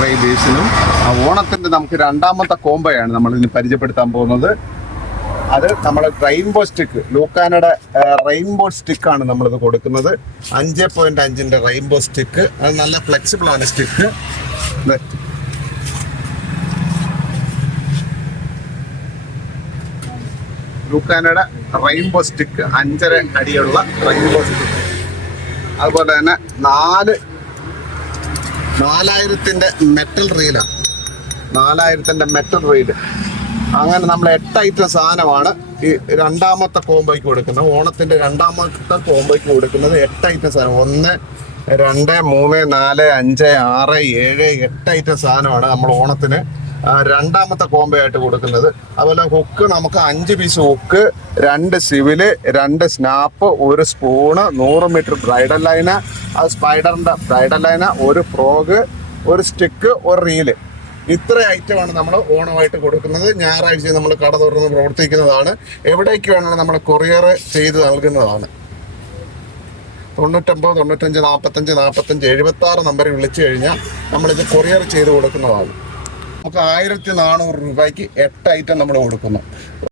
Try ബേസിനും. ഓണത്തിൻ്റെ നമുക്ക് രണ്ടാമത്തെ കോംബോയാണ് നമ്മൾ ഇനി പരിചയപ്പെടുത്താൻ പോകുന്നത്. അത് നമ്മൾ റെയിൻബോ സ്റ്റിക്ക്, ലൂക്കാനയുടെ റെയിൻബോ സ്റ്റിക്കാണ് നമ്മളിത് കൊടുക്കുന്നത്. 5.5 റെയിൻബോ സ്റ്റിക്ക്. അത് നല്ല ഫ്ലെക്സിബിൾ ആണ് സ്റ്റിക്ക്. ലൂക്കാനയുടെ റെയിൻബോ സ്റ്റിക്ക് 5.5 അടിയുള്ള റെയിൻബോ സ്റ്റിക്ക്. അതുപോലെ തന്നെ 4000-ന്റെ മെറ്റൽ റീലാണ്. 4000-ന്റെ മെറ്റൽ റീല്. അങ്ങനെ നമ്മൾ 8 ഐറ്റം സാധനമാണ് ഈ രണ്ടാമത്തെ കോംബോയ്ക്ക് കൊടുക്കുന്നത്. ഓണത്തിന്റെ രണ്ടാമത്തെ കോംബോയ്ക്ക് കൊടുക്കുന്നത് 8 ഐറ്റം സാധനം. 1, 2, 3, 4, 5, 6, 7, 8 ഐറ്റം സാധനമാണ് നമ്മൾ ഓണത്തിന് രണ്ടാമത്തെ കോംബോ ആയിട്ട് കൊടുക്കുന്നത്. അതുപോലെ ഹുക്ക് നമുക്ക് 5 piece hook, 2 swivel, 2 snap, 1 spoon, 100 metre braided line, അത് സ്പൈഡറിന്റെ braided line, 1 frog, 1 stick, 1 reel. ഇത്ര ഐറ്റമാണ് നമ്മൾ ഓണമായിട്ട് കൊടുക്കുന്നത്. ഞായറാഴ്ച നമ്മൾ കട തുറന്ന് പ്രവർത്തിക്കുന്നതാണ്. എവിടേക്ക് വേണമെങ്കിലും നമ്മൾ കൊറിയർ ചെയ്ത് നൽകുന്നതാണ്. 99 95 45 45 76 നമ്പറിൽ വിളിച്ചു കഴിഞ്ഞാൽ നമ്മളിത് കൊറിയർ ചെയ്ത് കൊടുക്കുന്നതാണ്. നമുക്ക് 1400 രൂപയ്ക്ക് 8 ഐറ്റം നമ്മൾ കൊടുക്കുന്നു.